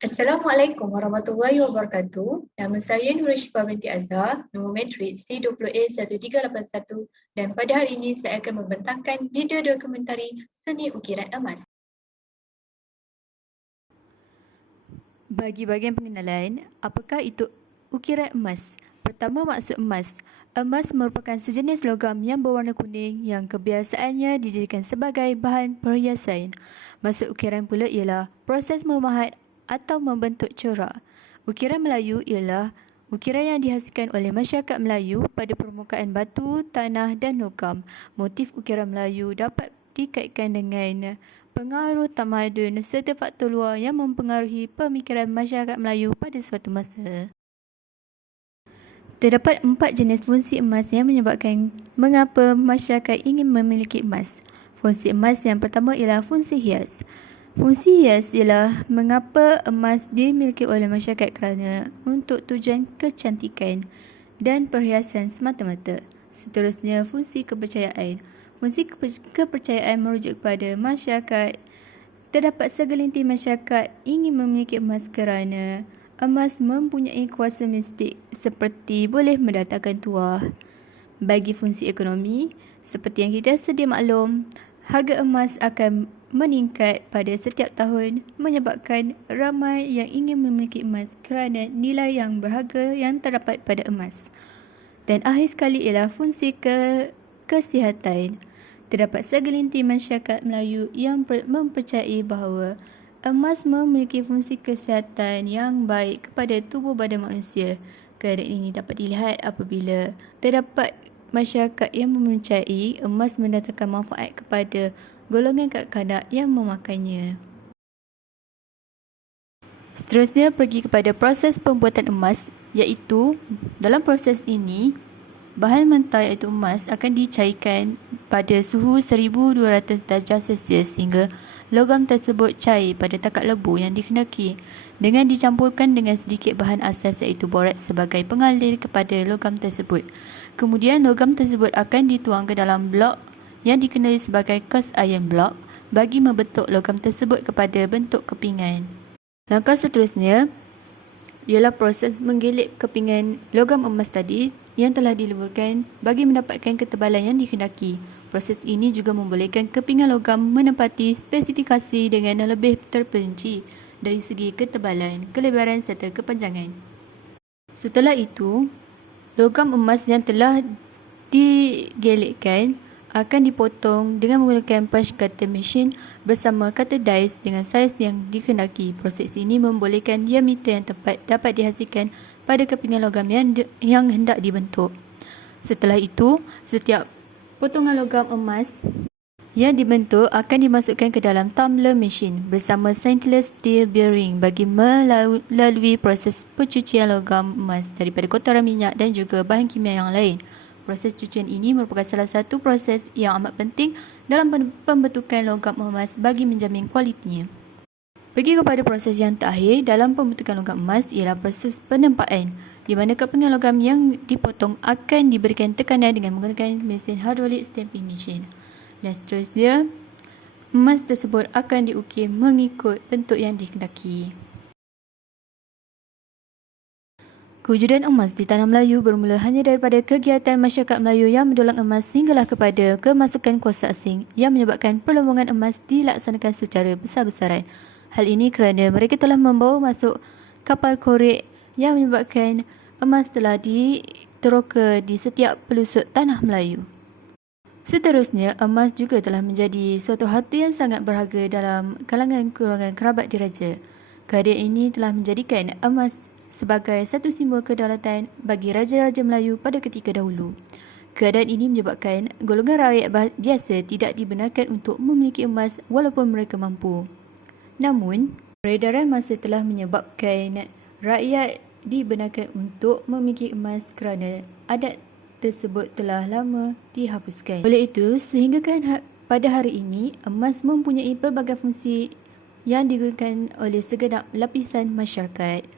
Assalamualaikum warahmatullahi wabarakatuh. Nama saya Nurul Syifa binti Azhar, nombor matrik C20A1381 dan pada hari ini saya akan membentangkan video dokumentari Seni Ukiran Emas. Bagi bahagian pengenalan, apakah itu ukiran emas? Pertama, maksud emas. Emas merupakan sejenis logam yang berwarna kuning yang kebiasaannya dijadikan sebagai bahan perhiasan. Maksud ukiran pula ialah proses memahat atau membentuk corak. Ukiran Melayu ialah ukiran yang dihasilkan oleh masyarakat Melayu pada permukaan batu, tanah dan logam. Motif ukiran Melayu dapat dikaitkan dengan pengaruh tamadun serta faktor luar yang mempengaruhi pemikiran masyarakat Melayu pada suatu masa. Terdapat 4 jenis fungsi emas yang menyebabkan mengapa masyarakat ingin memiliki emas. Fungsi emas yang pertama ialah fungsi hias. Fungsi hias ialah mengapa emas dimiliki oleh masyarakat kerana untuk tujuan kecantikan dan perhiasan semata-mata. Seterusnya, fungsi kepercayaan. Fungsi kepercayaan merujuk kepada masyarakat. Terdapat segelintir masyarakat ingin memiliki emas kerana emas mempunyai kuasa mistik seperti boleh mendatangkan tuah. Bagi fungsi ekonomi, seperti yang kita sedia maklum, harga emas akan meningkat pada setiap tahun menyebabkan ramai yang ingin memiliki emas kerana nilai yang berharga yang terdapat pada emas. Dan akhir sekali ialah fungsi kesihatan. Terdapat segelintir masyarakat Melayu yang mempercayai bahawa emas memiliki fungsi kesihatan yang baik kepada tubuh badan manusia. Keadaan ini dapat dilihat apabila terdapat masyarakat yang mempercayai emas mendatangkan manfaat kepada golongan kanak-kanak yang memakannya. Seterusnya, pergi kepada proses pembuatan emas, iaitu dalam proses ini bahan mentah iaitu emas akan dicairkan pada suhu 1200 darjah Celsius sehingga logam tersebut cair pada takat lebu yang dikehendaki dengan dicampurkan dengan sedikit bahan asas iaitu borax sebagai pengalir kepada logam tersebut. Kemudian logam tersebut akan dituang ke dalam blok yang dikenali sebagai cast iron block bagi membentuk logam tersebut kepada bentuk kepingan. Langkah seterusnya ialah proses menggelip kepingan logam emas tadi yang telah dileburkan bagi mendapatkan ketebalan yang dikehendaki. Proses ini juga membolehkan kepingan logam menempati spesifikasi dengan lebih terperinci dari segi ketebalan, kelebaran serta kepanjangan. Setelah itu, logam emas yang telah digelipkan akan dipotong dengan menggunakan punch cutter machine bersama cutter dies dengan saiz yang dikehendaki. Proses ini membolehkan diameter yang tepat dapat dihasilkan pada kepingan logam yang hendak dibentuk. Setelah itu, setiap potongan logam emas yang dibentuk akan dimasukkan ke dalam tumbler machine bersama stainless steel bearing bagi melalui proses pencucian logam emas daripada kotoran minyak dan juga bahan kimia yang lain. Proses cucian ini merupakan salah satu proses yang amat penting dalam pembentukan logam emas bagi menjamin kualitinya. Pergi kepada proses yang terakhir dalam pembentukan logam emas ialah proses penempaan, di mana kepingan logam yang dipotong akan diberikan tekanan dengan menggunakan mesin hydraulic stamping machine. Dan seterusnya, emas tersebut akan diukir mengikut bentuk yang dikehendaki. Kewujudan emas di tanah Melayu bermula hanya daripada kegiatan masyarakat Melayu yang mendulang emas sehinggalah kepada kemasukan kuasa asing yang menyebabkan perlombongan emas dilaksanakan secara besar-besaran. Hal ini kerana mereka telah membawa masuk kapal korek yang menyebabkan emas telah diteroka di setiap pelusuk tanah Melayu. Seterusnya, emas juga telah menjadi suatu harta yang sangat berharga dalam kalangan golongan kerabat diraja. Keadaan ini telah menjadikan emas sebagai satu simbol kedaulatan bagi raja-raja Melayu pada ketika dahulu. Keadaan ini menyebabkan golongan rakyat biasa tidak dibenarkan untuk memiliki emas walaupun mereka mampu. Namun, peredaran masa telah menyebabkan rakyat dibenarkan untuk memiliki emas kerana adat tersebut telah lama dihapuskan. Oleh itu, sehinggakan pada hari ini, emas mempunyai pelbagai fungsi yang digunakan oleh segenap lapisan masyarakat.